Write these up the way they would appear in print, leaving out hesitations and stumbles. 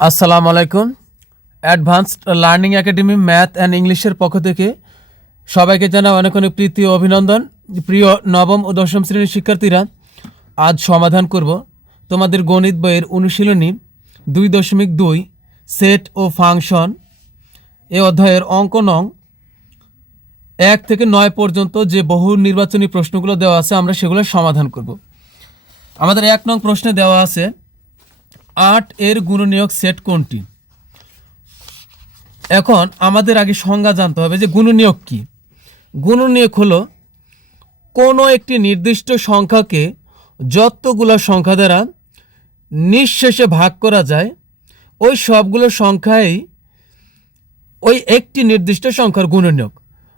আসসালামু আলাইকুম। Advanced learning academy math and ইংলিশের পক্ষ থেকে সবাইকে জানাই অনেক অনেক প্রীতি ও অভিনন্দন। প্রিয় নবম ও দশম শ্রেণীর শিক্ষার্থীরা, আজ সমাধান করব তোমাদের গণিত বইয়ের অনুশীলনী 2.2 সেট ও ফাংশন এ অধ্যায়ের অঙ্ক নং 1 থেকে 9 পর্যন্ত যে বহু নির্বাচনী প্রশ্নগুলো দেওয়া আছে আমরা সেগুলো সমাধান করব। আমাদের 1 নং প্রশ্নে দেওয়া আছে 8 এর গুণনীয়ক সেট কোনটি। এখন আমাদের আগে সংজ্ঞা জানতে হবে যে গুণনীয়ক কি। গুণনীয়ক হলো কোনো একটি নির্দিষ্ট সংখ্যাকে যতগুলো সংখ্যা দ্বারা নিঃশেষে ভাগ করা যায় ওই সবগুলো সংখ্যাই ওই একটি নির্দিষ্ট সংখ্যার গুণনীয়ক।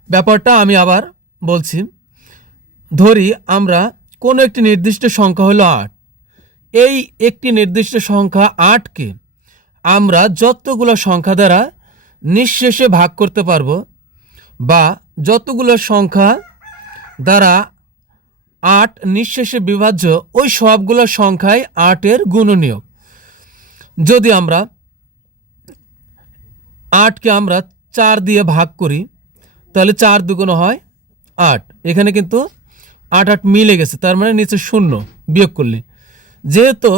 ব্যাপারটা আমি আবার বলছি। ধরি আমরা কোনো একটি নির্দিষ্ট সংখ্যা হলো 8। এই একটি নির্দিষ্ট সংখ্যা 8কে আমরা যতগুলো সংখ্যা দ্বারা নিঃশেষে ভাগ করতে পারবো বা যতগুলো সংখ্যা দ্বারা 8 নিঃশেষে বিভাজ্য ওই সবগুলো সংখ্যাই 8-এর গুণনীয়ক। যদি আমরা 8কে আমরা 4 দিয়ে ভাগ করি তাহলে 4 দুগুণ হয় 8। এখানে কিন্তু 8 8 মিলে গেছে, তার মানে নিচে 0 বিয়োগ করলে, যেহেতু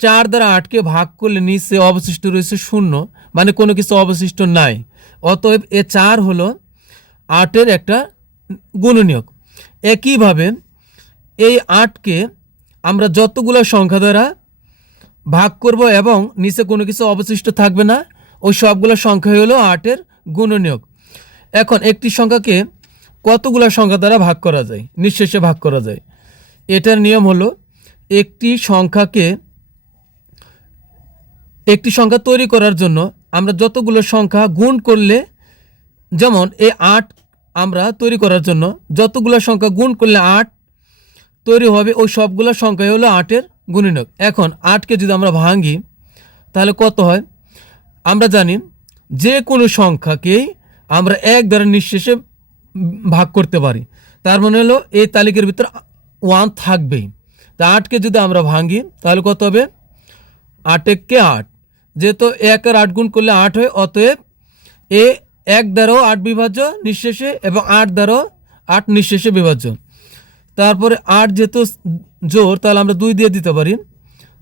4 দ্বারা 8কে ভাগ করলে নিচে অবশিষ্ট রয়েছে 0, মানে কোনো কিছু অবশিষ্ট নাই। অতএব এ 4 হলো 8-এর একটা গুণনীয়ক। একইভাবে এই 8কে আমরা যতগুলো সংখ্যা দ্বারা ভাগ করব এবং নিচে কোনো কিছু অবশিষ্ট থাকবে না, ওই সবগুলো সংখ্যা হলো 8-এর গুণনীয়ক। এখন একটি সংখ্যাকে কতগুলো সংখ্যা দ্বারা ভাগ করা যায়, নিঃশেষে ভাগ করা যায়। এটার নিয়ম হলো একটি সংখ্যা তৈরি করার জন্য আমরা যতগুলো সংখ্যা গুণ করলে, যেমন এই 8 আমরা তৈরি করার জন্য যতগুলো সংখ্যা গুণ করলে 8 তৈরি হবে, ওই সবগুলো সংখ্যাই হলো 8-এর গুণনীয়ক। এখন 8কে যদি আমরা ভাঙি তাহলে কত হয়? আমরা জানি যে কোনো সংখ্যাকেই আমরা 1 দ্বারা নিঃশেষে ভাগ করতে পারি, তার মানে হলো এই তালিকার ভিতর 1 থাকবেই। তা 8কে যদি আমরা ভাঙি তাহলে কত হবে? 8 কে 8, যেহেতু 1 আর 8 গুণ করলে 8 হয়, অতএব এ 1 দ্বারাও 8 বিভাজ্য নিঃশেষে এবং 8 দ্বারাও 8 নিঃশেষে বিভাজ্য। তারপরে 8 যেহেতু জোর, তাহলে আমরা 2 দিয়ে দিতে পারি,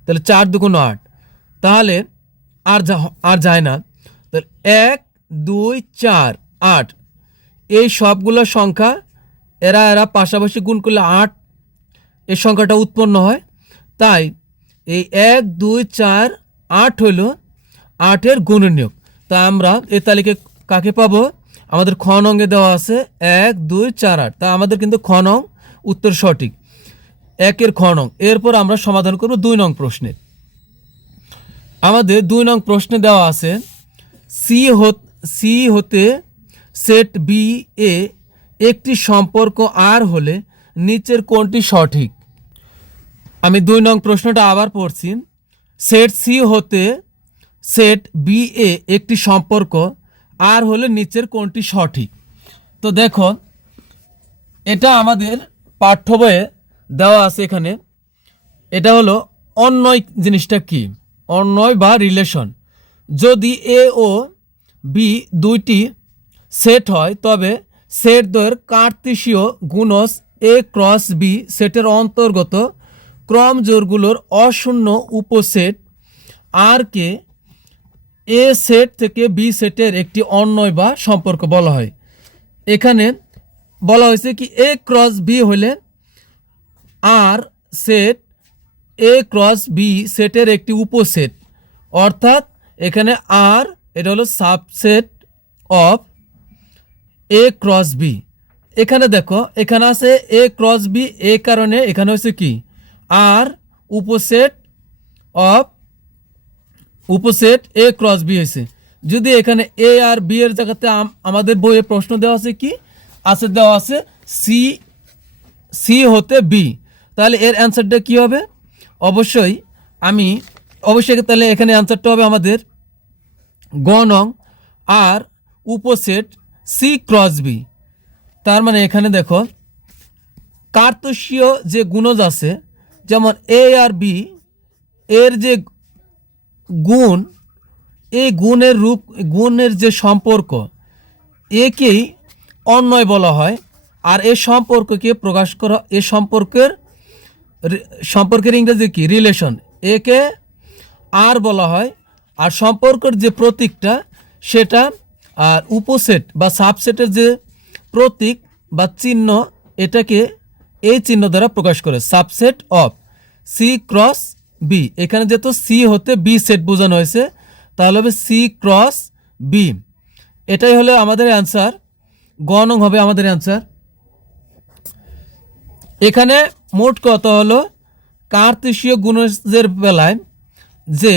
তাহলে 4 দুগুণ 8, তাহলে আর যায় না। তাহলে 1 2 4 8 এই সবগুলো সংখ্যা এরা পাশাপাশি গুণ করলে 8 এই সংখ্যাটা উৎপন্ন হয়। তাই এই 1 2 4 8 হলো 8-এর গুণনীয়ক। তা আমরা এই তালিকায় কাকে পাবো? আমাদের খ নঙ্গে দেওয়া আছে 1 2 4 8, তা আমাদের কিন্তু খ নং উত্তর সঠিক, 1-এর খ নং। এরপর আমরা সমাধান করব 2 নং প্রশ্নের। আমাদের 2 নং প্রশ্নে দেওয়া আছে সি হতে সেট বি এ একটি সম্পর্ক আর হলে নিচের কোনটি সঠিক। আমি 2 নং প্রশ্নটা আবার পড়ছি। সেট সি হতে সেট বি এ একটি সম্পর্ক আর হলে নিচের কোনটি সঠিক। তো দেখো, এটা আমাদের পাঠ্য বইয়ে দেওয়া আছে। এখানে এটা হলো অন্বয়। জিনিসটা কি? অন্বয় বা রিলেশন। যদি এ ও বি দুইটি সেট হয় তবে সেট দ্বয়ের কার্তেশীয় গুণজ এ ক্রস বি সেটের অন্তর্গত ক্রম জোড়গুলোর অশূন্য উপসেট আর কে এ সেট থেকে বি সেটের একটি অন্বয় বা সম্পর্ক বলা হয়। এখানে বলা হয়েছে কি এ ক্রস বি হলে R set A cross B সেটের একটি উপসেট, অর্থাৎ এখানে আর এটা হলো subset of A cross B. এখানে দেখো, এখানে আছে এ ক্রস বি, এই কারণে এখানে হচ্ছে কি আর উপসেট এ ক্রস বি হয়েছে। যদি এখানে এ আর বি এর জায়গাতে আমাদের বইয়ে প্রশ্ন দেওয়া আছে কি আছে, দেওয়া আছে সি হতে বি, তাহলে এর অ্যান্সারটা কি হবে? অবশ্যই তাহলে এখানে অ্যান্সারটা হবে আমাদের গ নং আর উপসেট সি ক্রস বি। তার মানে এখানে দেখো কার্তেশীয় যে গুণজ আছে, যেমন এ আর বি এর যে গুণ এই গুণের রূপ, গুণের যে সম্পর্ক, একেই অন্বয় বলা হয়। আর এই সম্পর্ককে প্রকাশ করা, এই সম্পর্কের ইংরেজি কি? রিলেশন। একে আর বলা হয়। আর সম্পর্কের যে প্রতীকটা সেটা, আর উপসেট বা সাবসেটের যে প্রতীক বা চিহ্ন, এটাকে এই চিহ্ন দ্বারা প্রকাশ করে, subset of C cross B. এখানে যেহেতু সি হতে বি সেট বোঝানো হয়েছে, তাহলে হবে সি ক্রস বি। এটাই হলো আমাদের অ্যান্সার, গ নং হবে আমাদের অ্যান্সার। এখানে মোট কথা হলো কার্তেশীয় গুণজের বেলায় যে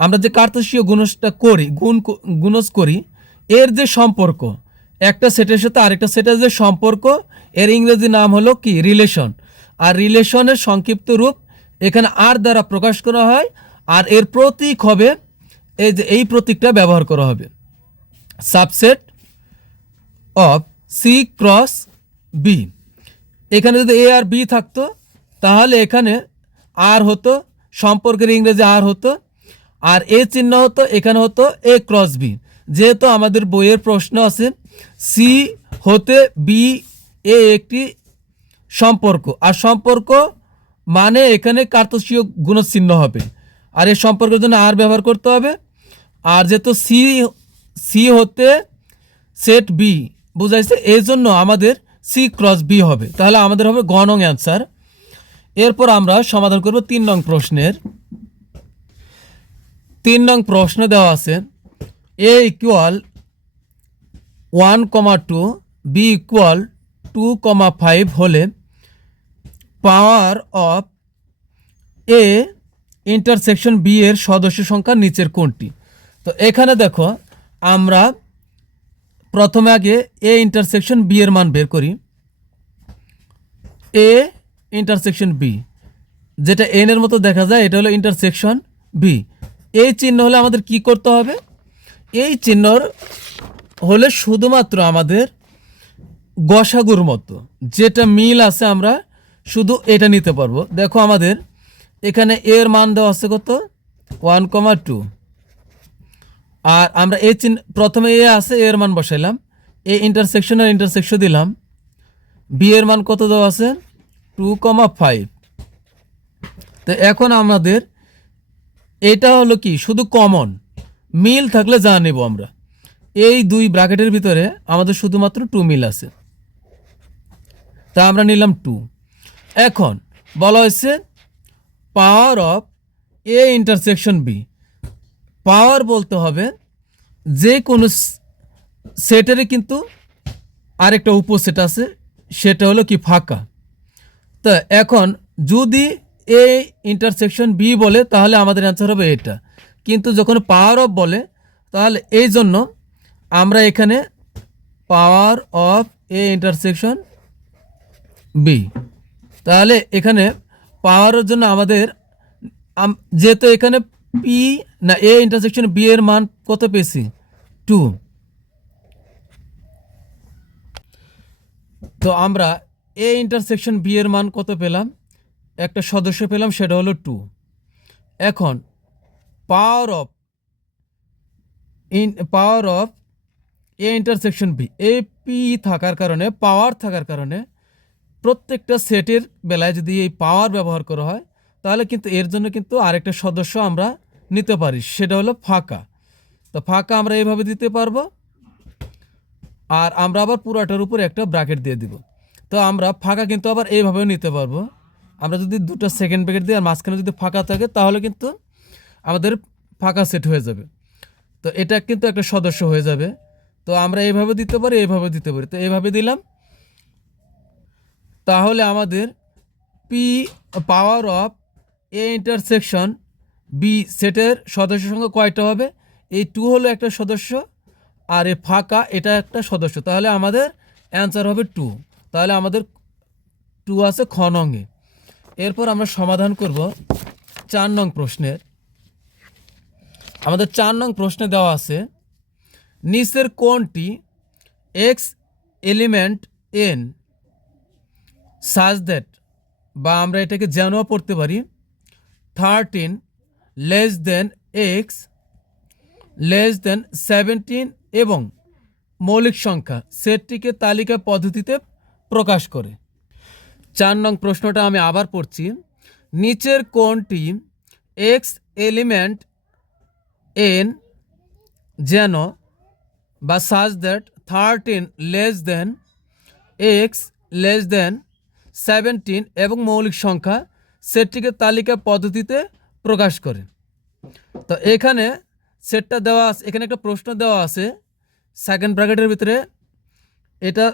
আমরা যে কার্তেশীয় গুণজটা করি, গুণজ করি, এর যে সম্পর্ক একটা সেটের সাথে আরেকটা সেটের যে সম্পর্ক, এর ইংরেজি নাম হলো কি? রিলেশন। আর রিলেশনের সংক্ষিপ্ত রূপ এখানে আর দ্বারা প্রকাশ করা হয়। আর এর প্রতীক হবে এই যে, এই প্রতীকটা ব্যবহার করা হবে, subset of C cross B. এখানে যদি এ আর বি থাকতো তাহলে এখানে আর হতো, সম্পর্কের ইংরেজি আর হতো, আর এ চিহ্ন হতো, এখানে হতো এ ক্রস বি। যেহেতু আমাদের বইয়ের প্রশ্ন আছে সি হতে বি এ একটি সম্পর্ক, আর সম্পর্ক মানে এখানে কার্তেশীয় গুণ চিহ্ন হবে, আর এই সম্পর্কের জন্য আর ব্যবহার করতে হবে। আর যেহেতু সি হতে সেট বি বুঝাইছে, এই জন্য আমাদের সি ক্রস বি হবে। তাহলে আমাদের হবে গ নং অ্যান্সার। এরপর আমরা সমাধান করব 3 নং প্রশ্নের। 3 নং প্রশ্ন দেওয়া আছে এ ইকুয়াল 1,2 বি ইকুয়াল 2,5 হলে power of A intersection B এর সদস্য সংখ্যা নিচের কোনটি? তো এখানে দেখো, আমরা প্রথমে আগে এ ইন্টারসেকশন বি এর মান বের করি। এ ইন্টারসেকশন বি, যেটা এন এর মতো দেখা যায়, এটা হলো ইন্টারসেকশন বি। এই চিহ্ন হলে আমাদের কি করতে হবে? এই চিহ্নর হলে শুধুমাত্র আমাদের গসাগুর মতো যেটা মিল আছে, আমরা শুধু এটা নিতে পারবো। দেখো আমাদের এখানে এর মান দেওয়া আছে কত? 1,2। আর আমরা এই চিহ্ন, প্রথমে এ আছে, এর মান বসাইলাম, এ ইন্টারসেকশনের ইন্টারসেকশন দিলাম, বি এর মান কত দেওয়া আছে? 2,5। তো এখন আমাদের এটা হলো কি? শুধু কমন, মিল থাকলে যা নেব আমরা, এই দুই ব্র্যাকেটের ভিতরে আমাদের শুধুমাত্র 2 মিল আছে, তা আমরা নিলাম 2। এখন বলা হয়েছে power of A intersection B. Power বলতে হবে যে কোনো সেটেরই কিন্তু আরেকটা উপসেট আছে, সেটা হলো কি? ফাঁকা। তো এখন যদি এ ইন্টারসেকশন বি বলে তাহলে আমাদের অ্যান্সার হবে এটা, কিন্তু যখন পাওয়ার অফ বলে তাহলে এই জন্য আমরা এখানে power of A intersection B, তাহলে এখানে পাওয়ারের জন্য আমাদের যেহেতু এখানে পি না এ ইন্টারসেকশন বি এর মান কত পেয়েছি? 2। তো আমরা এ ইন্টারসেকশন বি এর মান কত পেলাম? একটা সদস্য পেলাম, সেটা হলো 2। এখন power of A intersection B, এ পি থাকার কারণে, পাওয়ার থাকার কারণে প্রত্যেকটা সেটের বেলায় যদি এই পাওয়ার ব্যবহার করা হয় তাহলে কিন্তু এর জন্য কিন্তু আরেকটা সদস্য আমরা নিতে পারি, সেটা হলো ফাঁকা। তো ফাঁকা আমরা এইভাবে দিতে পারবো, আর আমরা আবার পুরাটার উপর একটা ব্র্যাকেট দিয়ে দিব। তো আমরা ফাঁকা কিন্তু আবার এইভাবেও নিতে পারবো। আমরা যদি দুটো সেকেন্ড ব্র্যাকেট দিই আর মাঝখানে যদি ফাঁকা থাকে তাহলে কিন্তু আমাদের ফাঁকা সেট হয়ে যাবে। তো এটা কিন্তু একটা সদস্য হয়ে যাবে। তো আমরা এইভাবে দিতে পারি, এইভাবে দিতে পারি। তো এইভাবে দিলাম, তাহলে আমাদের P power of A intersection B সেটের সদস্য সংখ্যা কয়টা হবে? এই 2 হলো একটা সদস্য, আর এ ফাঁকা এটা একটা সদস্য, তাহলে আমাদের অ্যান্সার হবে 2। তাহলে আমাদের 2 আছে খ নংয়ে। এরপর আমরা সমাধান করব 4 নং প্রশ্নের। আমাদের 4 নং প্রশ্নে দেওয়া আছে নিচের কোনটি এক্স এলিমেন্ট এন সাজ দ্যাট, বা আমরা এটাকে যেনও পড়তে পারি, 13 less than x less than 17 এবং মৌলিক সংখ্যা সেটটিকে তালিকা পদ্ধতিতে প্রকাশ করে। 4 নং প্রশ্নটা আমি আবার পড়ছি। নিচের কোনটি এক্স এলিমেন্ট এন যেন বা such that 13 less than x less than 17 এবং মৌলিক সংখ্যা সেটটিকে তালিকা পদ্ধতিতে প্রকাশ করে। তো এখানে সেটটা দেওয়া আছে, এখানে একটা প্রশ্ন দেওয়া আছে সেকেন্ড ব্র্যাকেটের ভিতরে, এটা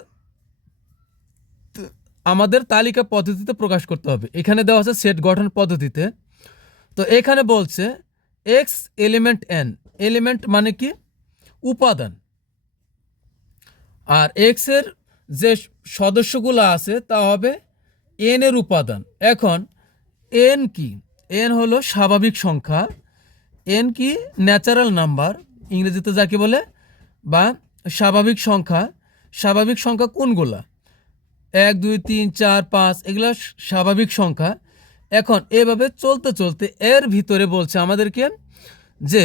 আমাদের তালিকা পদ্ধতিতে প্রকাশ করতে হবে। এখানে দেওয়া আছে সেট গঠন পদ্ধতিতে। তো এখানে বলছে এক্স এলিমেন্ট এন, এলিমেন্ট মানে কি উপাদান, আর এক্স এর যে সদস্যগুলো আছে তা হবে এন এর উপাদান। এখন এন কি? এন হলো স্বাভাবিক সংখ্যা, এন কি ন্যাচারাল নাম্বার ইংরেজিতে যাকে বলে, বা স্বাভাবিক সংখ্যা। স্বাভাবিক সংখ্যা কোনগুলা? 1 2 3 4 5 এগুলো স্বাভাবিক সংখ্যা। এখন এভাবে চলতে চলতে এর ভিতরে বলছে আমাদেরকে যে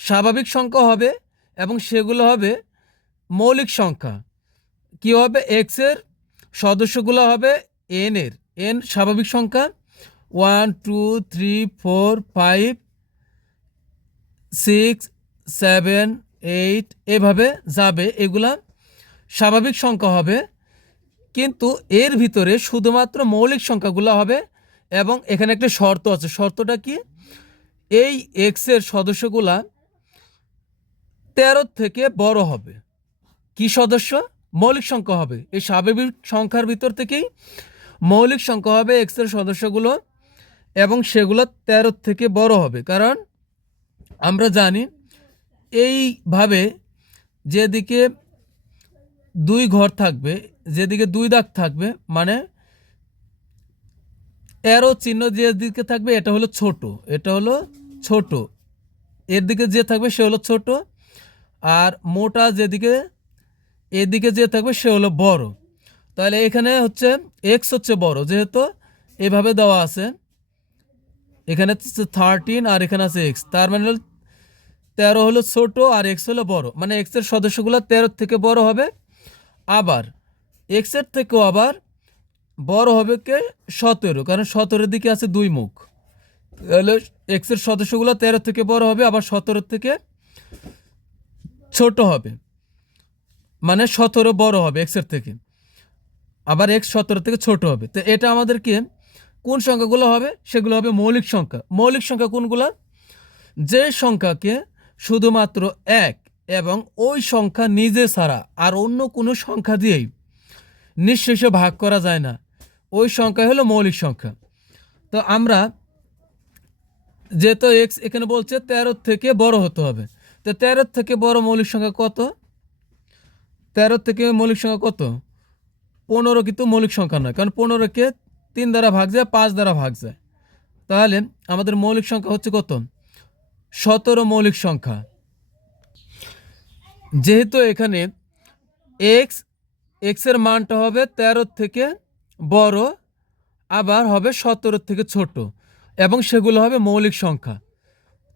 স্বাভাবিক সংখ্যা হবে এবং সেগুলো হবে মৌলিক সংখ্যা। কি হবে? এক্স এর সদস্যগুলো হবে এন এর, এন স্বাভাবিক সংখ্যা 1 2 3 4 5 6 7 8 এভাবে যাবে, এগুলা স্বাভাবিক সংখ্যা হবে। কিন্তু এর ভিতরে শুধুমাত্র মৌলিক সংখ্যাগুলো হবে এবং এখানে একটা শর্ত আছে। শর্তটা কি? এই এক্স এর সদস্যগুলা 13 থেকে বড় হবে। কি সদস্য? মৌলিক সংখ্যা হবে। এই স্বাভাবিক সংখ্যার ভিতর থেকেই মৌলিক সংখ্যা হবে এক্স এর সদস্যগুলো এবং সেগুলো 13 থেকে বড় হবে। কারণ আমরা জানি এইভাবে যেদিকে 2 ঘর থাকবে, যেদিকে 2 দাগ থাকবে, মানে অ্যারো চিহ্ন যেদিকে থাকবে এটা হলো ছোট, এটা হলো ছোট, এর দিকে যে থাকবে সে হলো ছোট, আর মোটা যেদিকে এদিকে যে থাকবে সে হলো বড়। তাহলে এখানে হচ্ছে এক্স হচ্ছে বড়, যেহেতু এভাবে দেওয়া আছে, এখানে 13 আর এখানে আছে এক্স, তার মানে হলো 13 হলো ছোট আর এক্স হলো বড়, মানে এক্স এর সদস্যগুলো 13 থেকে বড় হবে। আবার এক্স এর থেকেও আবার বড় হবে কে? 17, কারণ 17 দিকে আছে 2 মুখ। তাহলে এক্স এর সদস্যগুলো 13 থেকে বড় হবে, আবার 17 থেকে ছোট হবে, মানে 17 বড় হবে এক্স এর থেকে, আবার এক্স 17 থেকে ছোট হবে। তো এটা আমাদেরকে কোন সংখ্যাগুলো হবে? সেগুলো হবে মৌলিক সংখ্যা। মৌলিক সংখ্যা কোনগুলো? যে সংখ্যাকে শুধুমাত্র 1 এবং ওই সংখ্যা নিজে ছাড়া আর অন্য কোনো সংখ্যা দিয়েই নিঃশেষে ভাগ করা যায় না, ওই সংখ্যা হলো মৌলিক সংখ্যা। তো আমরা যেহেতু এক্স এখানে বলছে 13 থেকে বড় হতে হবে, তো 13 থেকে বড় মৌলিক সংখ্যা কত? 13 থেকে মৌলিক সংখ্যা কত? 15 কিন্তু মৌলিক সংখ্যা নয়, কারণ 15কে 3 দ্বারা ভাগ যায়, 5 দ্বারা ভাগ যায়। তাহলে আমাদের মৌলিক সংখ্যা হচ্ছে কত? 17 মৌলিক সংখ্যা। যেহেতু এখানে এক্স, এক্স এর মানটা হবে 13 থেকে বড়, আবার হবে 17 থেকে ছোট, এবং সেগুলো হবে মৌলিক সংখ্যা।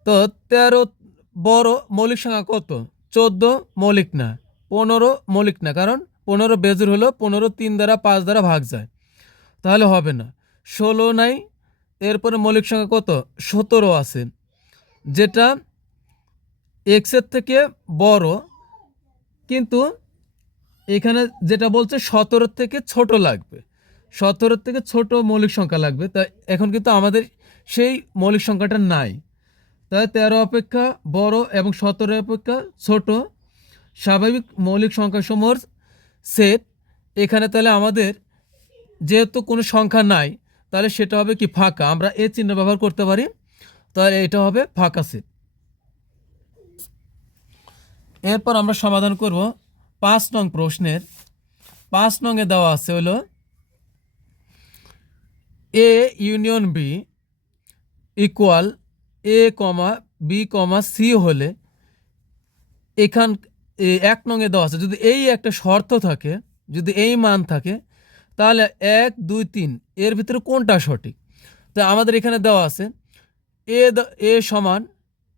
তো 13 বড় মৌলিক সংখ্যা কত? 14 মৌলিক না, 15 মৌলিক না, কারণ 15 বেজোড় হলো, 15 3 দ্বারা 5 দ্বারা ভাগ যায়, তাহলে হবে না। 16 নাই, এরপরে মৌলিক সংখ্যা কত? 17 আছে, যেটা এক্সের থেকে বড়, কিন্তু এখানে যেটা বলছে 17 থেকে ছোট লাগবে, 17 থেকে ছোট মৌলিক সংখ্যা লাগবে। তাই এখন কিন্তু আমাদের সেই মৌলিক সংখ্যাটা নাই, তাই 13 অপেক্ষা বড় এবং 17 অপেক্ষা ছোট স্বাভাবিক মৌলিক সংখ্যাসমূহর সেট। এখানে তাহলে আমাদের যেহেতু কোনো সংখ্যা নাই, তাহলে সেটা হবে কি? ফাঁকা। আমরা এ চিহ্ন ব্যবহার করতে পারি, তাহলে এটা হবে ফাঁকা সেট। এরপর আমরা সমাধান করব 5 নং প্রশ্নের। 5 নংয়ে দেওয়া আছে হলো A union B equal A comma B comma C হলে এখান 1 নংয়ে দেওয়া আছে যদি এই একটা শর্ত থাকে, যদি এই মান থাকে, তাহলে 1 2 3 এর ভিতরে কোনটা সঠিক? তো আমাদের এখানে দেওয়া আছে এ সমান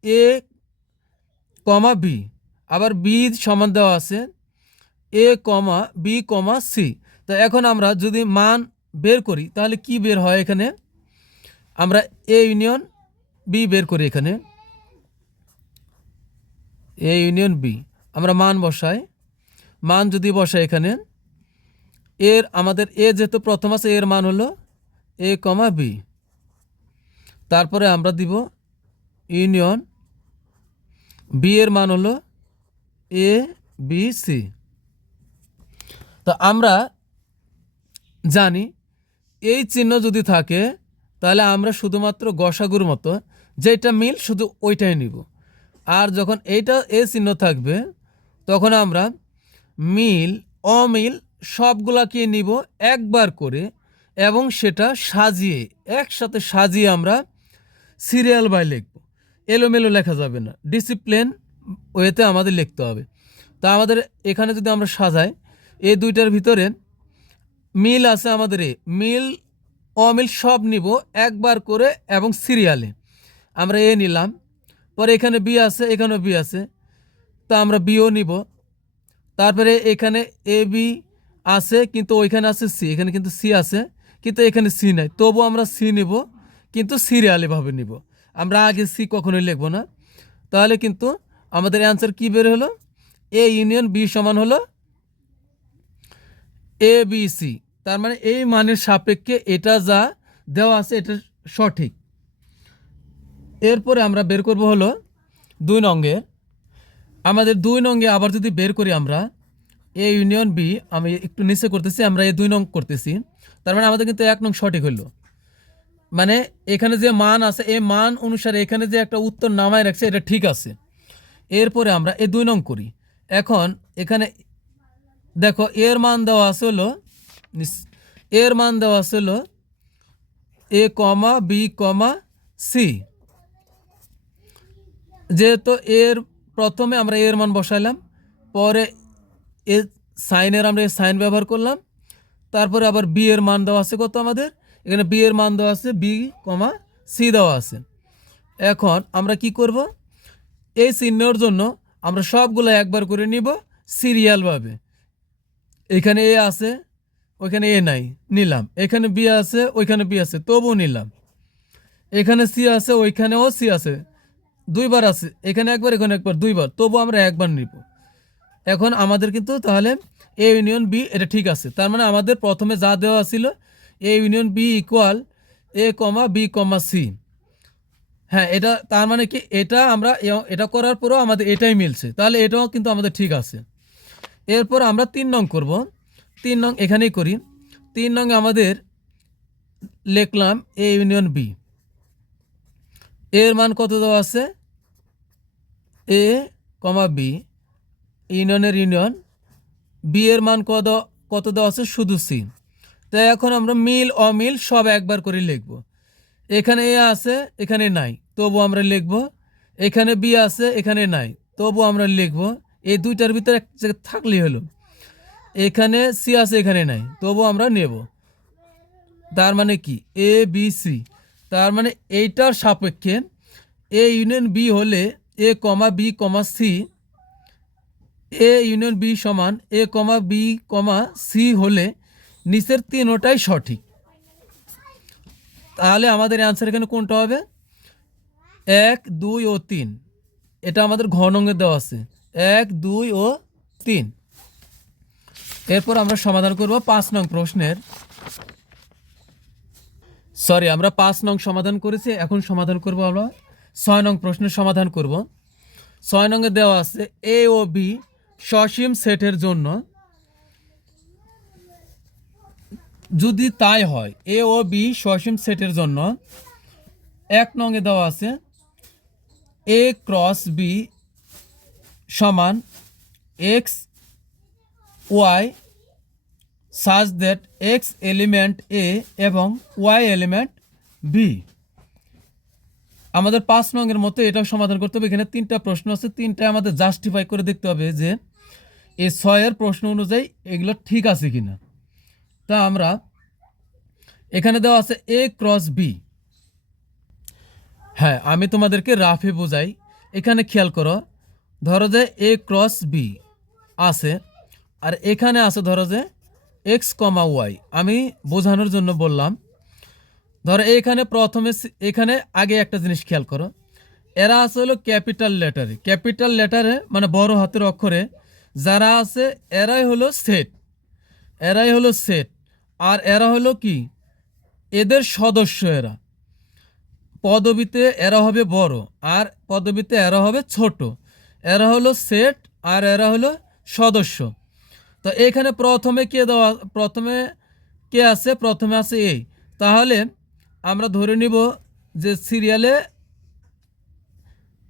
এ কমা বি, আবার বি সমান দেওয়া আছে এ কমা বি কমা সি। তো এখন আমরা যদি মান বের করি তাহলে কি বের হয়, এখানে আমরা এ ইউনিয়ন বি বের করি। এখানে এ ইউনিয়ন বি আমরা মান বসাই, মান যদি বসাই এখানে এর আমাদের এ যেহেতু প্রথম আছে এর মান হলো এ কমা বি, তারপরে আমরা দিব ইউনিয়ন বি এর মান হলো এ বি সি। তো আমরা জানি এই চিহ্ন যদি থাকে তাহলে আমরা শুধুমাত্র গসাগুর মতো যেটা মিল শুধু ওইটাই নিব, আর যখন এইটা এ চিহ্ন থাকবে তখন আমরা মিল অমিল সবগুলাকে নিব একবার করে এবং সেটা সাজিয়ে একসাথে সাজিয়ে আমরা সিরিয়াল বাই লিখব। এলোমেলো লেখা যাবে না, ডিসিপ্লিন ওয়েতে আমাদের লিখতে হবে। তা আমাদের এখানে যদি আমরা সাজাই এই দুইটার ভিতরে মিল আছে আমাদের মিল অমিল সব নিব একবার করে এবং সিরিয়ালে আমরা এ নিলাম, পরে এখানে বি আছে এখানেও বি আছে, তা আমরা বিও নিব। তারপরে এখানে এ বি আছে কিন্তু ওইখানে আছে সি, এখানে কিন্তু সি আছে কিন্তু এখানে সি নাই, তবু আমরা সি নিব কিন্তু সিরিয়ালিভাবে নিব, আমরা আগে সি কখনোই লিখব না। তাহলে কিন্তু আমাদের অ্যান্সার কি বের হলো, এ ইউনিয়ন বি সমান হলো এ বি সি। তার মানে এই মানের সাপেক্ষে এটা যা দেওয়া আছে এটা সঠিক। এরপরে আমরা বের করব হলো 2 নঙ্গে। আমাদের 2 নঙ্গে আবার যদি বের করি আমরা এ ইউনিয়ন বি, আমি একটু নিচে করতেছি, আমরা এই 2 নং করতেছি, তার মানে আমাদের কিন্তু 1 নং সঠিক হইল। মানে এখানে যে মান আছে এই মান অনুসারে এখানে যে একটা উত্তর নামায় রাখছে এটা ঠিক আছে। এরপরে আমরা এই 2 নং করি। এখন এখানে দেখো এর মান দেওয়া আছে হলো এর মান দেওয়া আছে হলো এ কমা বি কমা সি। যেহেতু এর প্রথমে আমরা এর মান বসাইলাম, পরে এ সাইনের আমরা সাইন ব্যবহার করলাম, তারপরে আবার বি এর মান দেওয়া আছে কত আমাদের এখানে বি এর মান দেওয়া আছে বি কমা সি দেওয়া আছে। এখন আমরা কি করব, এই চিহ্নের জন্য আমরা সবগুলো একবার করে নিব সিরিয়ালভাবে। এখানে এ আছে ওইখানে এ নাই নিলাম, এখানে বি আছে ওইখানে বি আছে তবুও নিলাম, এখানে সি আছে ওইখানেও সি আছে, দুইবার আছে এখানে একবার এখানে একবার দুইবার, তবু আমরা একবার নিব। এখন আমাদের কিন্তু তাহলে এ ইউনিয়ন বি এটা ঠিক আছে। তার মানে আমাদের প্রথমে যা দেওয়া ছিল A union B equal A comma B comma C, হ্যাঁ এটা তার মানে কি এটা আমরা এটা করার পরেও আমাদের এটাই মিলছে, তাহলে এটাও কিন্তু আমাদের ঠিক আছে। এরপর আমরা 3 নং করব, 3 নং এখানেই করি। 3 নং আমাদের লিখলাম এ ইউনিয়ন বি, এর মান কত দেওয়া আছে এ কমা বি ইউনিয়নের ইউনিয়ন, বি এর মান কত দেওয়া আছে শুধু সি। তাই এখন আমরা মিল অমিল সব একবার করে লিখব। এখানে এ আছে এখানে নাই তবু আমরা লিখব, এখানে বি আছে এখানে নাই তবু আমরা লিখব, এই দুইটার ভিতরে এক জায়গায় থাকলেই হলো। এখানে সি আছে এখানে নাই তবু আমরা নেব, তার মানে কি এ বি সি। তার মানে এইটার সাপেক্ষে এ ইউনিয়ন বি হলে A comma B comma C, A union B সমান A comma B comma C হলে নিচের তিনোটাই সঠিক। তাহলে আমাদের অ্যান্সার এখানে কোনটা হবে 1 2 ও 3, এটা আমাদের ঘ নঙ্গে দেওয়া আছে 1 2 ও 3। এরপর আমরা সমাধান করব 5 নং প্রশ্নের, সরি আমরা 5 নং সমাধান করেছি, এখন সমাধান করব আমরা 6 নং প্রশ্নের সমাধান করব। 6 নঙ্গে দেওয়া আছে এ ও বি সসীম সেটের জন্য যদি তাই হয় এ ও বি সসীম সেটের জন্য 1 নঙ্গে দেওয়া আছে এ ক্রস বি সমান X Y such that X element A এবং ওয়াই এলিমেন্ট বি। আমাদের 5 নংয়ের মতো এটাও সমাধান করতে হবে। এখানে 3টা প্রশ্ন আছে, 3টায় আমাদের জাস্টিফাই করে দেখতে হবে যে এই 6 প্রশ্ন অনুযায়ী এগুলো ঠিক আছে কিনা। তা আমরা এখানে দেওয়া আছে এ ক্রস বি, হ্যাঁ আমি তোমাদেরকে রাফে বোঝাই। এখানে খেয়াল করো ধরো যে এ ক্রস বি আছে, আর এখানে আছে ধরো যে এক্স কমা ওয়াই। আমি বোঝানোর জন্য বললাম, ধরো এখানে প্রথমে এখানে আগে একটা জিনিস খেয়াল করো, এরা আছে হলো ক্যাপিটাল লেটারে মানে বড় হাতের অক্ষরে যারা আছে এরাই হলো সেট। আর এরা হলো কি, এদের সদস্য। এরা পদবীতে এরা হবে বড়, আর পদবীতে এরা হবে ছোট। এরা হলো সেট আর এরা হলো সদস্য। তো এখানে প্রথমে আছে এ। তাহলে আমরা ধরে নিব যে সিরিয়ালে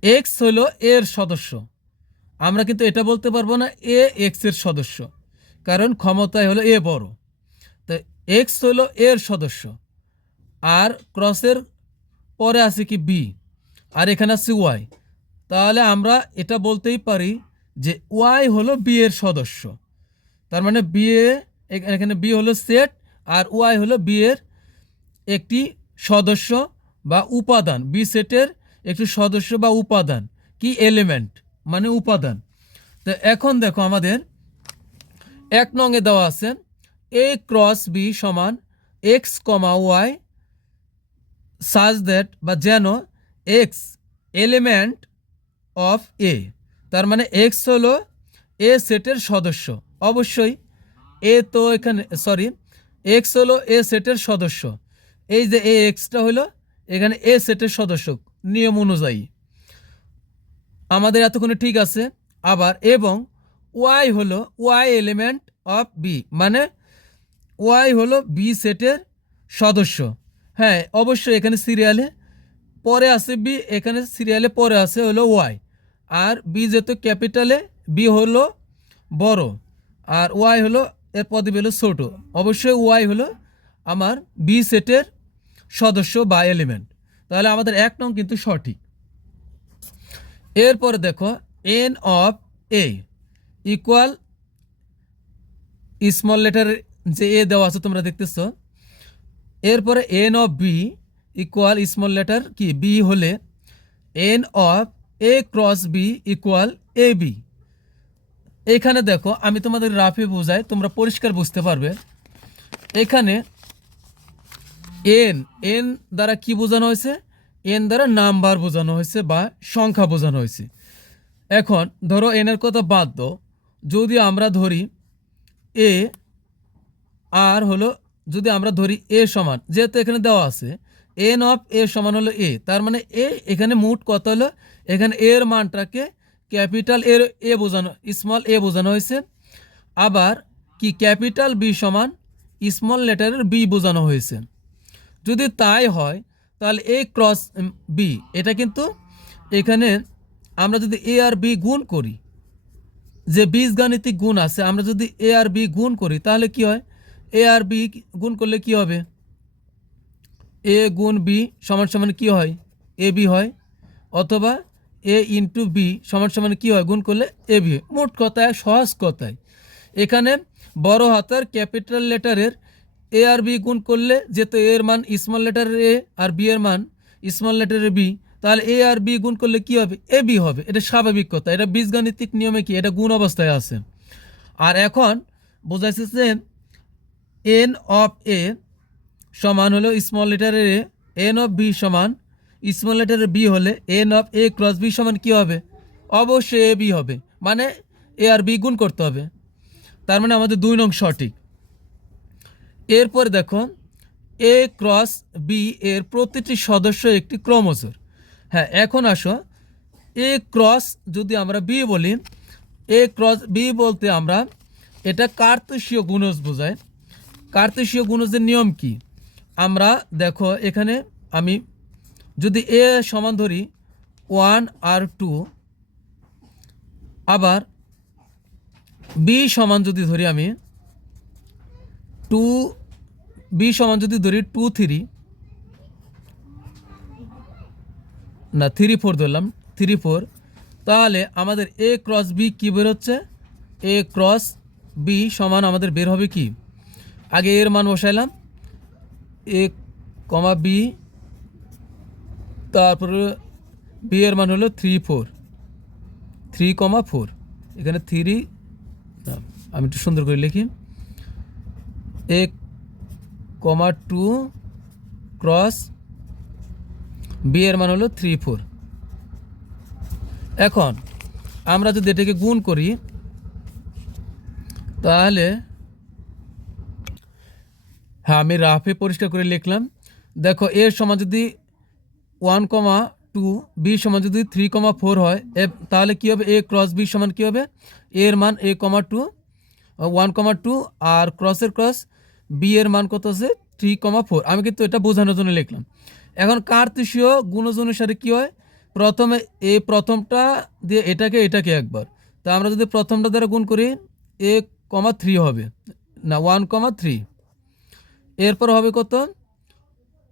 এক্স হলো এর সদস্য। আমরা কিন্তু এটা বলতে পারবো না এ এক্স এর সদস্য, কারণ ক্ষমতায় হলো এ বড়। তো এক্স হলো এর সদস্য, আর ক্রসের পরে আছে কি বি, আর এখানে আছে ওয়াই। তাহলে আমরা এটা বলতেই পারি যে ওয়াই হলো বি এর সদস্য। তার মানে এখানে বি হলো সেট, আর ওয়াই হলো বি এর একটি সদস্য বা উপাদান। বি সেটের একটি সদস্য বা উপাদান, কি এলিমেন্ট মানে উপাদান। তো এখন দেখো আমাদের 1 নং দেওয়া আছে এ ক্রস বি সমান X comma Y such that বা যেন এক্স এলিমেন্ট অফ এ। তার মানে এক্স হলো এ সেটের সদস্য। অবশ্যই এক্স হলো এ সেটের সদস্য। এই যে এ এক্সটা হলো এখানে এ সেটের সদস্য নিয়ম অনুযায়ী আমাদের এতক্ষণে ঠিক আছে। আবার এবং ওয়াই হলো ওয়াই এলিমেন্ট অফ বি, মানে ওয়াই হলো বি সেটের সদস্য। হ্যাঁ, অবশ্যই এখানে সিরিয়ালে পরে আছে বি, এখানে সিরিয়ালে পরে আছে হলো ওয়াই। আর বি যেহেতু ক্যাপিটালে, বি হলো বড়, আর ওয়াই হলো এর পদবি হলো ছোট। অবশ্যই ওয়াই হলো আমার বি সেটের সদস্য বা এলিমেন্ট। তাহলে আমাদের 1 নং কিন্তু সঠিক। এরপরে দেখো N of A equal small letter যে এ দেওয়া আছে তোমরা দেখতেছো। এরপরে N of B equal small letter কি বি হলে N of A cross B equal A B. এখানে দেখো আমি তোমাদের রাফে বোঝাই, তোমরা পরিষ্কার বুঝতে পারবে। এখানে এন দ্বারা কি বোঝানো হয়েছে? এন দ্বারা নাম্বার বোঝানো হয়েছে বা সংখ্যা বোঝানো হয়েছে। এখন ধরো এনের কথা বাদ দাও, যদি আমরা ধরি এ আর হলো, যদি আমরা ধরি এ সমান, যেহেতু এখানে দেওয়া আছে এন অফ এ সমান হলো এ, তার মানে এ এখানে মোট কত হলো, এখানে এর মানটাকে ক্যাপিটাল এর এ বোঝানো, স্মল এ বোঝানো হয়েছে। আবার কি ক্যাপিটাল বি সমান স্মল লেটারের বি বোঝানো হয়েছে। যদি তাই হয় তাহলে এ ক্রস বি, এটা কিন্তু এখানে আমরা যদি এ আর বি গুণ করি, যে বীজগাণিতিক গুণ আছে, আমরা যদি এ আর বি গুণ করি তাহলে কি হয়? এ আর বি গুণ করলে কি হবে? এ গুণ বি সমান সমান কি হয়? এ বি হয়। অথবা এ ইন্টু বি সমান সমান কি হয়? গুণ করলে এ বি হয়। মোট কথায়, সহজ কথায়, এখানে বড় হাতের ক্যাপিটাল লেটারের এ আর বি গুণ করলে, যেহেতু এর মান স্মল লেটারের এ আর বি এর মান স্মল লেটারের বি, তাহলে এ আর বি গুণ করলে কি হবে? এ বি হবে। এটা স্বাভাবিক কথা, এটা বীজগাণিতিক নিয়মে কি, এটা গুণ অবস্থায় আছে। আর এখন বোঝাইছে যে এন অফ এ সমান হলো স্মল লেটারের এ, এন অফ বি সমান স্মল লেটারের বি হলে N of A cross B সমান কি হবে? অবশ্যই এ বি হবে, মানে এ আর বি গুণ করতে হবে। তার মানে আমাদের 2 নং সঠিক। এরপর দেখো এ ক্রস বি এর প্রতিটি সদস্য একটি ক্রোমোজোম। হ্যাঁ, এখন আসো এ ক্রস যদি আমরা বি বলি, এ ক্রস বি বলতে আমরা এটা কার্তেশীয় গুণজ বোঝায়। কার্তেশীয় গুণজের নিয়ম কি? আমরা দেখো এখানে আমি যদি এ সমান ধরি 1 আর 2, আবার বি সমান যদি ধরি আমি 2, বি সমান যদি ধরি 2 3, না 3 4 ধরলাম, 3 4, তাহলে আমাদের এ ক্রস বি কী বেরোচ্ছে? এ ক্রস বি সমান আমাদের বের হবে কি? আগে এর মান বসাইলাম এ কমা বি, তারপরে বি এর মান হলো 3 4, 3,4 এখানে 3 আমি একটু সুন্দর করে লিখি a,2 ক্রস b এর মান হলো 3,4। এখন আমরা যদি এটাকে গুণ করি তাহলে হ্যাঁ আমি রাফে পরিষ্কার করে লিখলাম। দেখো এর সমান যদি 1,2 বি সমান যদি 3,4 হয় তাহলে কী হবে, a ক্রস বি সমান কী হবে, এর মান a,2 1,2 আর ক্রসের ক্রস বি এর মান কত আছে 3,4। আমি কিন্তু এটা বোঝানোর জন্য লিখলাম। এখন কার্তেশীয় গুণজ অনুসারে কী হয়, প্রথমে প্রথমটা দিয়ে এটাকে একবার, তা আমরা যদি প্রথমটা দ্বারা গুণ করি a,3 হবে না 1,3, এরপর হবে কত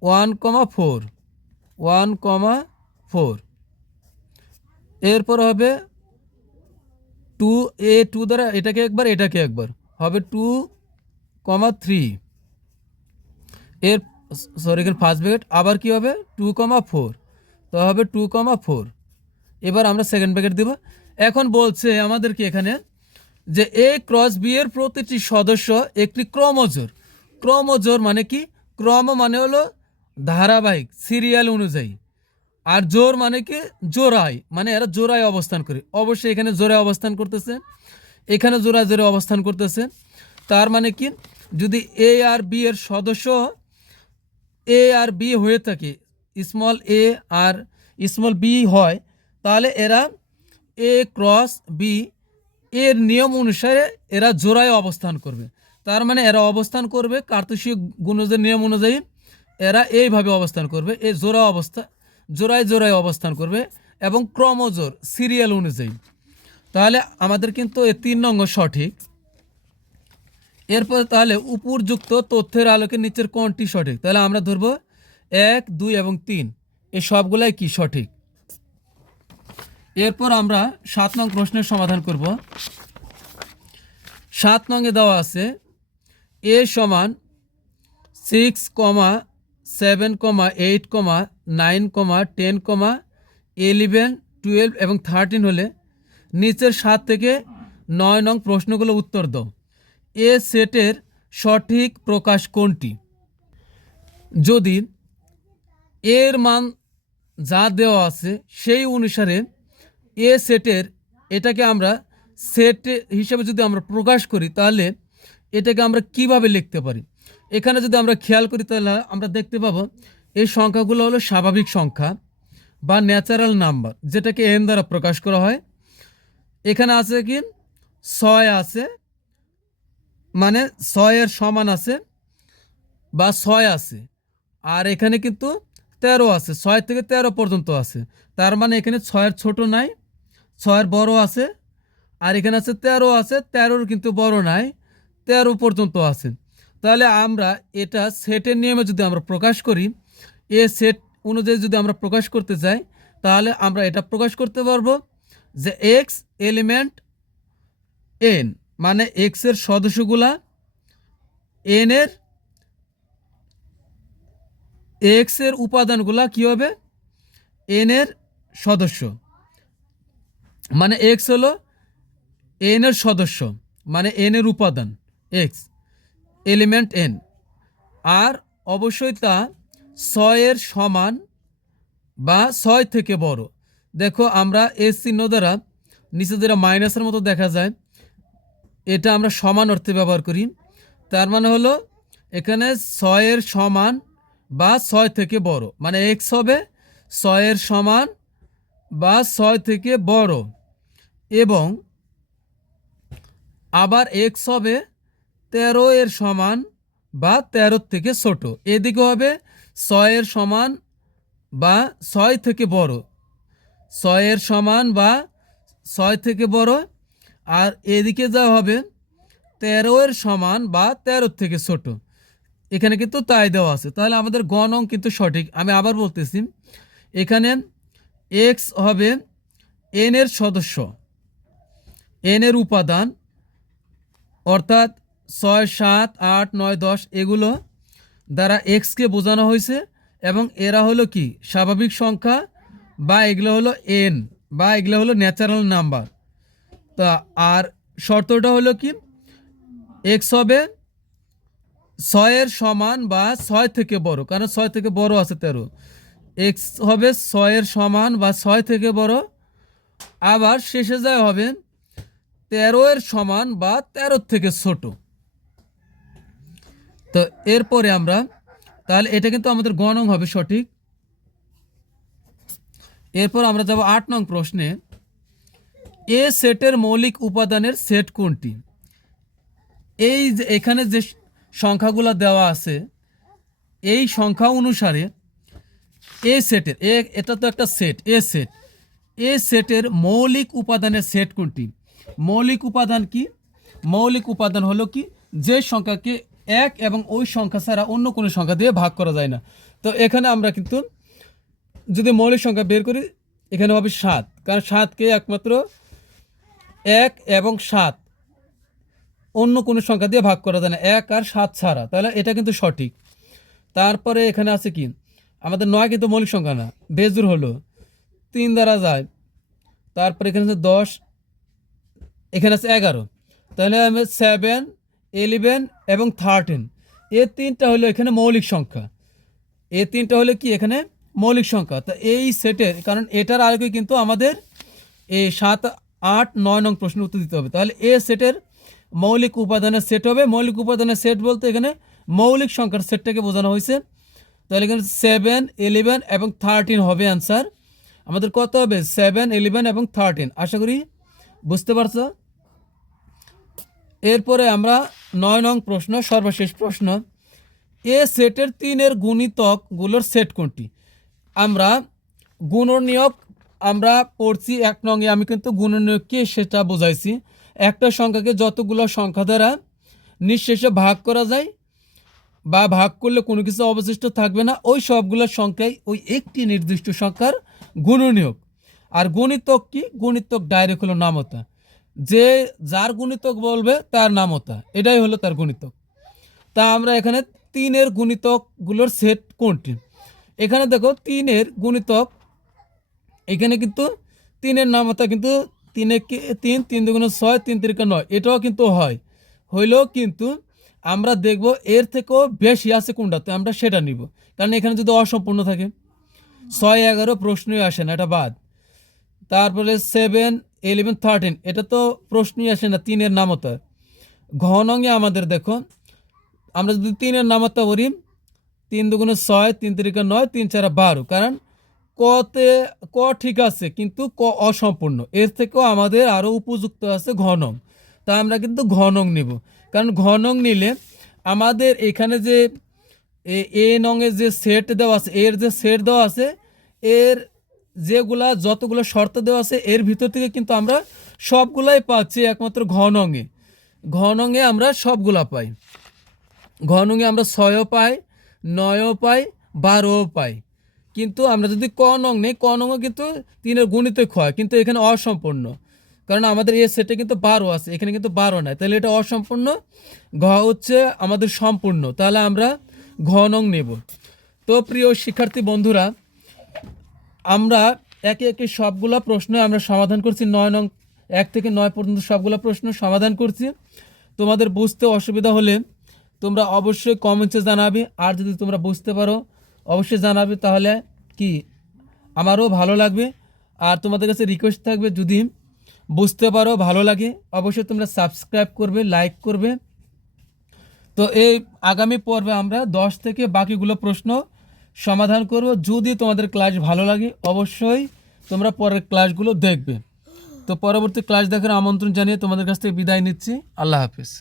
1,4 এরপর হবে 2 দ্বারা এটাকে একবার হবে 2,3 এর সরি এখানে ফার্স্ট ব্র্যাকেট আবার কি হবে 2,4, তো হবে 2,4। এবার আমরা সেকেন্ড ব্র্যাকেট দেব। এখন বলছে আমাদেরকে এখানে যে এ ক্রস বি এর প্রতিটি সদস্য একটি ক্রমজোর মানে কি, ক্রম মানে হলো ধারাবাহিক সিরিয়াল অনুযায়ী, আর জোর মানে কি জোড়ায়, মানে এরা জোড়ায় অবস্থান করে। অবশ্যই এখানে জোড়ায় অবস্থান করতেছে, এখানে জোড়ায় অবস্থান করতেছে। তার মানে কি যদি এ আর বি এর সদস্য এ আর বি হয়ে থাকে, স্মল এ আর স্মল বি হয়, তাহলে এরা এ ক্রস বি এর নিয়ম অনুসারে এরা জোড়ায় অবস্থান করবে। তার মানে এরা অবস্থান করবে কার্তেশীয় গুণজের নিয়ম অনুযায়ী, এরা এইভাবে অবস্থান করবে, এই জোড়ায় অবস্থান করবে এবং ক্রমজোর সিরিয়াল অনুযায়ী। তাহলে আমাদের কিন্তু এই 3 নং সঠিক। এরপর তাহলে উপরযুক্ত তথ্যের আলোকে নিচের কোনটি সঠিক, তাহলে আমরা ধরব 1, 2 এবং 3 এই সবগুলাই কি সঠিক। এরপর আমরা 7 নং প্রশ্নের সমাধান করব। 7 নংয়ে দেওয়া আছে a সমান 6, 7, 8, 9, 10, 11, 12 এবং 13 হলে নিচের 7 থেকে 9 নং প্রশ্নগুলো উত্তর দাও। এ সেটের সঠিক প্রকাশ কোনটি? যদি এর মান যা দেওয়া আছে সেই অনুসারে এ সেটের এটাকে আমরা সেট হিসেবে যদি আমরা প্রকাশ করি, তাহলে এটাকে আমরা কিভাবে লিখতে পারি। এখানে যদি আমরা খেয়াল করি তাহলে আমরা দেখতে পাবো এই সংখ্যাগুলো হলো স্বাভাবিক সংখ্যা বা ন্যাচারাল নাম্বার, যেটাকে এন দ্বারা প্রকাশ করা হয়। এখানে আছে কি 6 আছে, মানে 6 এর সমান আছে বা 6 আছে, আর এখানে কিন্তু 13 আছে, 6 থেকে 13 পর্যন্ত আছে। তার মানে এখানে 6 ছোট নাই, 6 বড় আছে, আর এখানে আছে 13 আছে, 13 কিন্তু বড় নাই, 13 পর্যন্ত আছে। তাহলে আমরা এটা সেটের নিয়মে যদি আমরা প্রকাশ করি, এ সেট অনুযায়ী যদি আমরা প্রকাশ করতে চাই, তাহলে আমরা এটা প্রকাশ করতে পারবো যে এক্স এলিমেন্ট এন, মানে এক্স এর সদস্যগুলা এন এর এক্স এর উপাদানগুলা কি হবে এন এর সদস্য, মানে এক্স হলো এন এর সদস্য, মানে এন এর উপাদান এক্স এলিমেন্ট এন, আর অবশ্যই তা 6 এর সমান বা 6 থেকে বড়। দেখো আমরা এস চিহ্ন দ্বারা নিচে যেটা মাইনাসের মতো দেখা যায়, এটা আমরা সমান অর্থে ব্যবহার করি। তার মানে হলো এখানে 6 এর সমান বা 6 থেকে বড়, মানে এক্স হবে 6 এর সমান বা 6 থেকে বড়, এবং আবার এক্স হবে 13 এর সমান বা 13 থেকে ছোট। এদিকে হবে 6 এর সমান বা 6 থেকে বড়, 6 এর সমান বা 6 থেকে বড়, আর এদিকে যা হবে 13 এর সমান বা 13 থেকে ছোট। এখানে কিন্তু তাই দেওয়া আছে। তাহলে আমাদের গ নং কিন্তু সঠিক। আমি আবার বলতেছি, এখানে এক্স হবে এন এর সদস্য, এন এর উপাদান, অর্থাৎ 6, 7, 8, 9, 10 এগুলো দ্বারা এক্সকে বোঝানো হয়েছে, এবং এরা হলো কি স্বাভাবিক সংখ্যা বা এগুলো হলো এন, বা এগুলো হলো ন্যাচারাল নাম্বার। তা আর শর্তটা হলো কি, এক্স হবে 6-এর সমান বা 6 থেকে বড়, কারণ 6 থেকে বড় আছে 13। এক্স হবে 6-এর সমান বা 6 থেকে বড়, আবার শেষে যায় হবে 13-এর সমান বা 13 থেকে ছোট। তো এরপরে আমরা তাহলে এটা কিন্তু আমাদের গ নং হবে সঠিক। এরপর আমরা যাব 8 নং প্রশ্নে। এ সেটের মৌলিক উপাদানের সেট কোনটি? এই যে এখানে যে সংখ্যাগুলো দেওয়া আছে, এই সংখ্যা অনুসারে এ সেটের এটা তো একটা সেট, এ সেটের মৌলিক উপাদানের সেট কোনটি? মৌলিক উপাদান কি? মৌলিক উপাদান হলো কি, যে সংখ্যাকে এক এবং ওই সংখ্যা ছাড়া অন্য কোনো সংখ্যা দিয়ে ভাগ করা যায় না। তো এখানে আমরা কিন্তু যদি মৌলিক সংখ্যা বের করি, এখানে হবে 7, কারণ 7কে একমাত্র 1 এবং 7 অন্য কোনো সংখ্যা দিয়ে ভাগ করা যায় না, 1 আর 7 ছাড়া। তাহলে এটা কিন্তু সঠিক। তারপরে এখানে আছে কি, আমাদের 9 কিন্তু মৌলিক সংখ্যা না, বেজুর হলো 3 দ্বারা যায়। তারপরে এখানে আছে 10, এখানে আছে 11, তাহলে আমি 7, 11 এবং 13, এই তিনটা হলো এখানে মৌলিক সংখ্যা। এই তিনটা হলো কি এখানে মৌলিক সংখ্যা। তো এই সেটের, কারণ এটার আগে কিন্তু আমাদের এই 7, 8, 9 নং প্রশ্ন উত্তর দিতে হবে। তাহলে এ সেটের মৌলিক উপাদানের সেট হবে। মৌলিক উপাদানের সেট বলতে এখানে মৌলিক সংখ্যার সেটটাকে বোঝানো হয়েছে। তাহলে এখানে 7, 11 এবং 13 হবে অ্যান্সার। আমাদের কত হবে? 7, 11 এবং 13। আশা করি বুঝতে পারছো। এরপরে আমরা 9 নং প্রশ্ন, সর্বশেষ প্রশ্ন। এ সেটের 3-এর গুণিতকগুলোর সেট কোনটি? আমরা গুণনীয়ক আমরা পড়ছি 1 নংয়ে, আমি কিন্তু গুণনীয়ককে সেটা বোঝাইছি। একটা সংখ্যাকে যতগুলো সংখ্যা দ্বারা নিঃশেষে ভাগ করা যায় বা ভাগ করলে কোনো কিছু অবশিষ্ট থাকবে না, ওই সবগুলো সংখ্যাই ওই একটি নির্দিষ্ট সংখ্যার গুণনীয়ক। আর গুণিতক কি? গুণিতক ডাইরেক্ট হলো নামতা, যে যার গুণিতক বলবে তার নামতা, এটাই হলো তার গুণিতক। তা আমরা এখানে 3-এর গুণিতকগুলোর সেট কোনটি? এখানে দেখো 3-এর গুণিতক, এখানে কিন্তু 3-এর নামতা কিন্তু 3 3, 3 দুগুণে 6, 3 তিরিকা 9, এটাও কিন্তু হয়, হইলেও কিন্তু আমরা দেখব এর থেকেও বেশি আছে কোনটাতে, আমরা সেটা নিব। কারণ এখানে যদি অসম্পূর্ণ থাকে, 6, 11 প্রশ্নই আসে না, এটা বাদ। তারপরে 7, 11, 13, এটা তো প্রশ্নই আসে না 3-এর নামতা। ঘ নংয়ে আমাদের দেখো, আমরা যদি 3-এর নামতা করি, 3 দুগুণে 6, 3 তিরিকা 9, 3 চারা 12, কারণ কতে ক ঠিক আছে কিন্তু ক অসম্পূর্ণ, এর থেকেও আমাদের আরও উপযুক্ত আছে ঘ নং। তা আমরা কিন্তু ঘ নং নিব, কারণ ঘ নং নিলে আমাদের এখানে যে এ নংয়ের যে সেট দেওয়া আছে, এর যে সেট দেওয়া আছে, এর যেগুলা যতগুলো শর্ত দেওয়া আছে, এর ভিতর থেকে কিন্তু আমরা সবগুলাই পাচ্ছি একমাত্র ঘ নংয়ে। ঘ নংয়ে আমরা সবগুলা পাই। ঘ নংয়ে আমরা 6ও পাই, 9ও পাই, 12ও পাই। কিন্তু আমরা যদি ক নং নেই, ক নংও কিন্তু 3-এর গুণিতক হয়, কিন্তু এখানে অসম্পূর্ণ, কারণ আমাদের এই সেটে কিন্তু 12 আছে, এখানে কিন্তু 12 নাই, তাহলে এটা অসম্পূর্ণ। ঘ হচ্ছে আমাদের সম্পূর্ণ, তাহলে আমরা ঘ নং নেব। তো প্রিয় শিক্ষার্থী বন্ধুরা, আমরা একে একে সবগুলা প্রশ্ন আমরা সমাধান করছি। 9 নং 1 থেকে 9 পর্যন্ত সবগুলা প্রশ্ন সমাধান করছি। তোমাদের বুঝতে অসুবিধা হলে তোমরা অবশ্যই কমেন্টসে জানাবে, আর যদি তোমরা বুঝতে পারো অবশ্যই জানাবে, তাহলে কি আমারও ভালো লাগবে। আর তোমাদের কাছে রিকোয়েস্ট থাকবে, যদি বুঝতে পারো ভালো লাগে অবশ্যই তোমরা সাবস্ক্রাইব করবে, লাইক করবে। তো এই আগামী পর্বে আমরা 10 থেকে বাকিগুলো প্রশ্ন সমাধান করব। যদি তোমাদের ক্লাস ভালো লাগে অবশ্যই তোমরা পরের ক্লাসগুলো দেখবে। তো পরবর্তী ক্লাস দেখার আমন্ত্রণ জানিয়ে তোমাদের কাছ থেকে বিদায় নিচ্ছি। আল্লাহ হাফিজ।